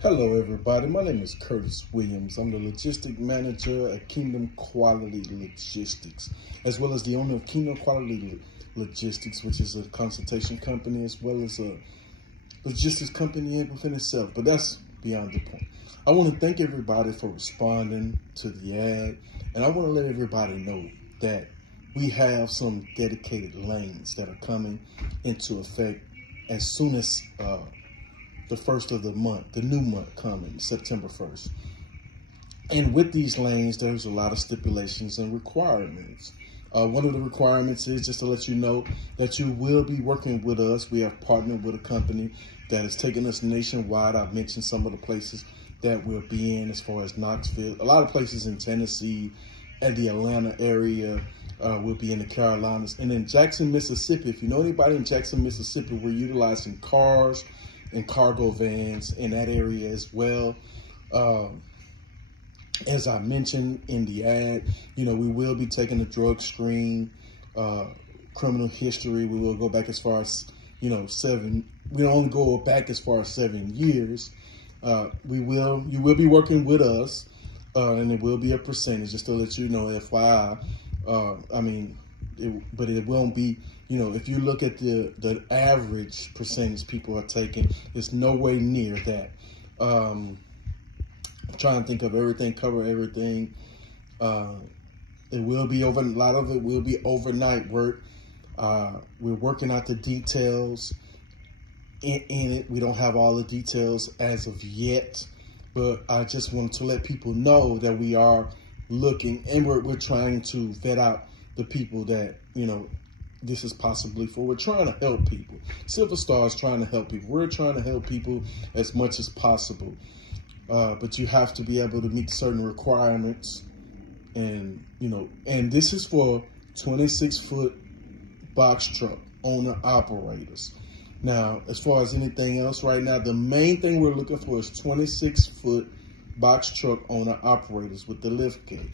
Hello everybody, my name is Curtis Williams. I'm the Logistic Manager at Kingdom Quality Logistics, as well as the owner of Kingdom Quality Logistics, which is a consultation company as well as a logistics company within itself, but that's beyond the point. I want to thank everybody for responding to the ad, and I want to let everybody know that we have some dedicated lanes that are coming into effect as soon as the first of the month, the new month coming, September 1st. And with these lanes, there's a lot of stipulations and requirements. One of the requirements is just to let you know that you will be working with us. We have partnered with a company that has taken us nationwide. I've mentioned some of the places that we'll be in as far as Knoxville, a lot of places in Tennessee and the Atlanta area. We'll be in the Carolinas. And in Jackson, Mississippi, if you know anybody in Jackson, Mississippi, we're utilizing cars and cargo vans in that area as well. As I mentioned in the ad, we will be taking a drug screen, criminal history. We will go back as far as, we only go back as far as 7 years. You will be working with us, and it will be a percentage, just to let you know, FYI. But it won't be, if you look at the average percentage people are taking, it's no way near that. I'm trying to think of everything, cover everything. It will be a lot of it will be overnight work. We're working out the details in it. We don't have all the details as of yet, but I just wanted to let people know that we are looking, and we're trying to vet out the people that, this is possibly for. We're trying to help people. Silver Star is trying to help people. We're trying to help people as much as possible. But you have to be able to meet certain requirements. And, and this is for 26-foot box truck owner operators. Now, as far as anything else right now, the main thing we're looking for is 26-foot box truck owner operators with the lift gate.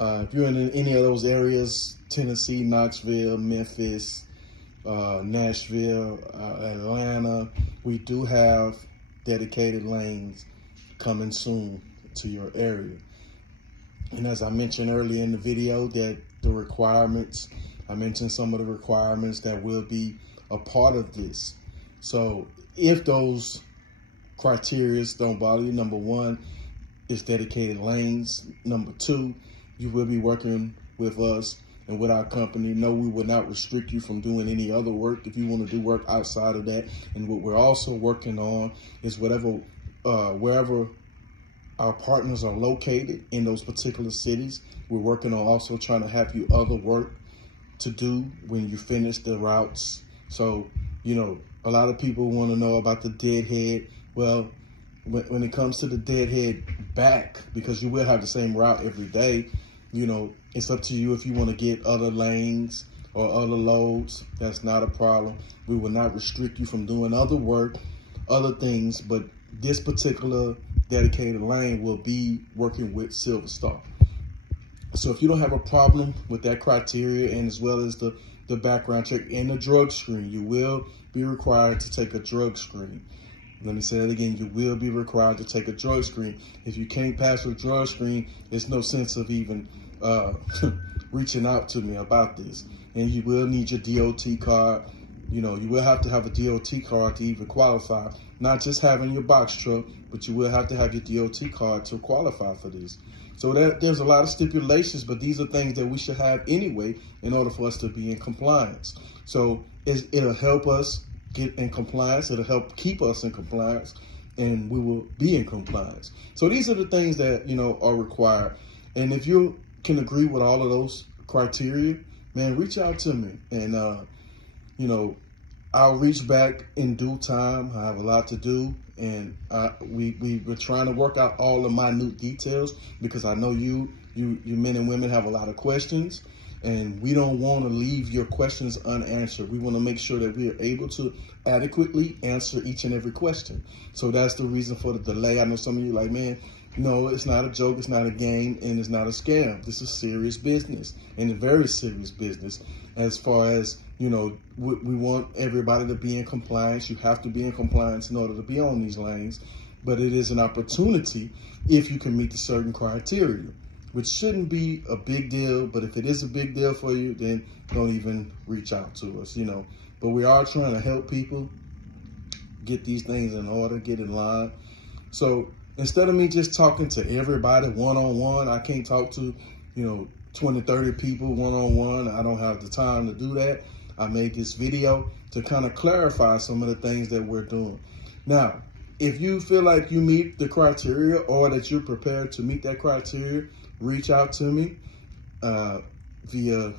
If you're in any of those areas, Tennessee, Knoxville, Memphis, Nashville, Atlanta, we do have dedicated lanes coming soon to your area. And as I mentioned earlier in the video, that the requirements, I mentioned some of the requirements that will be a part of this. So if those criteria don't bother you, number one is dedicated lanes. Number two, you will be working with us and with our company. No, we will not restrict you from doing any other work if you want to do work outside of that. And what we're also working on is wherever our partners are located in those particular cities, we're working on also trying to have you other work to do when you finish the routes. So, a lot of people want to know about the deadhead. Well, when it comes to the deadhead back, because you will have the same route every day, it's up to you if you want to get other lanes or other loads. That's not a problem. We will not restrict you from doing other work, other things, but this particular dedicated lane will be working with Silver Star. So if you don't have a problem with that criteria, and as well as the background check and the drug screen, you will be required to take a drug screen. Let me say that again, you will be required to take a drug screen. If you can't pass a drug screen, there's no sense of even reaching out to me about this. And you will need your DOT card. You will have to have a DOT card to even qualify. Not just having your box truck, but you will have to have your DOT card to qualify for this. So there's a lot of stipulations, but these are things that we should have anyway in order for us to be in compliance. So it'll help us get in compliance. It'll help keep us in compliance, and we will be in compliance. So these are the things that, are required. And if you can agree with all of those criteria, man, reach out to me. And, I'll reach back in due time. I have a lot to do. And we're trying to work out all the minute details, because I know you men and women have a lot of questions. And we don't want to leave your questions unanswered. We want to make sure that we are able to adequately answer each and every question. So that's the reason for the delay. I know some of you are like, man, no, it's not a joke, it's not a game, and it's not a scam. This is serious business, and a very serious business. As far as, we want everybody to be in compliance. You have to be in compliance in order to be on these lanes. but it is an opportunity if you can meet the certain criteria, which shouldn't be a big deal. But if it is a big deal for you, then don't even reach out to us, you know. But we are trying to help people get these things in order, get in line. So instead of me just talking to everybody one-on-one, I can't talk to, 20, 30 people one-on-one. I don't have the time to do that. I made this video to kind of clarify some of the things that we're doing. Now, if you feel like you meet the criteria or that you're prepared to meet that criteria, reach out to me via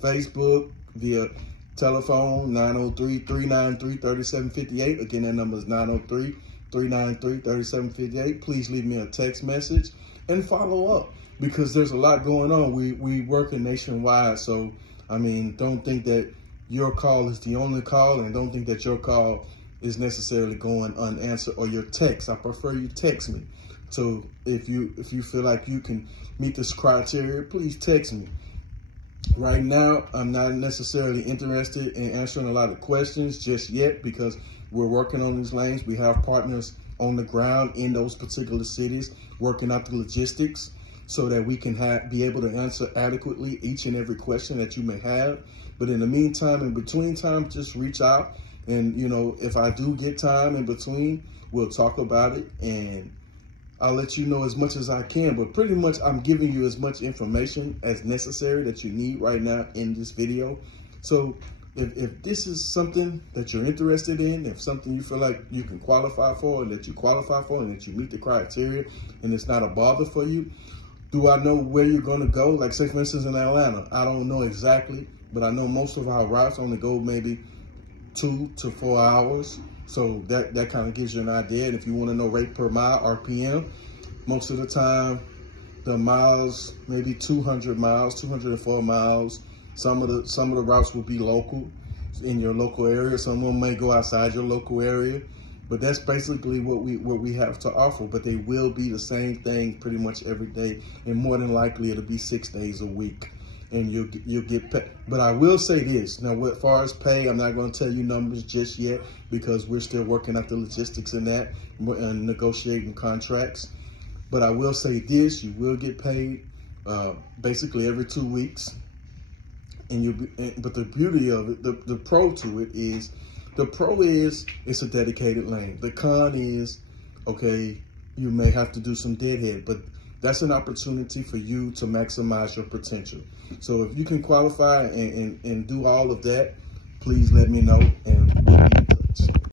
Facebook, via telephone, 903-393-3758. Again, that number is 903-393-3758. Please leave me a text message and follow up, because there's a lot going on. We working nationwide, so I mean, don't think that your call is the only call, and don't think that your call is necessarily going unanswered, or your text. I prefer you text me. So if you feel like you can meet this criteria, please text me. Right now, I'm not necessarily interested in answering a lot of questions just yet, because we're working on these lanes. We have partners on the ground in those particular cities working out the logistics so that we can be able to answer adequately each and every question that you may have. But in the meantime, in between time, just reach out. And, if I do get time in between, we'll talk about it, and I'll let you know as much as I can. But pretty much I'm giving you as much information as necessary that you need right now in this video. So if this is something that you're interested in, if something you feel like you can qualify for, and that you qualify for, and that you meet the criteria, and it's not a bother for you, do I know where you're going to go? Like, say, for instance, in Atlanta, I don't know exactly, but I know most of our routes only go maybe 2 to 4 hours. So that kind of gives you an idea. And if you want to know rate per mile, RPM, most of the time, the miles, maybe 200 miles, 204 miles. Some of the routes will be local, in your local area. Some of them may go outside your local area. But that's basically what we have to offer. But they will be the same thing pretty much every day, and more than likely it'll be 6 days a week, and you'll get paid. But I will say this now: as far as pay, I'm not going to tell you numbers just yet, because we're still working out the logistics in that and negotiating contracts. But I will say this: you will get paid basically every 2 weeks, and but the beauty of it, the pro to it is. The pro is it's a dedicated lane. The con is, okay, you may have to do some deadhead, but that's an opportunity for you to maximize your potential. So if you can qualify and do all of that, please let me know, and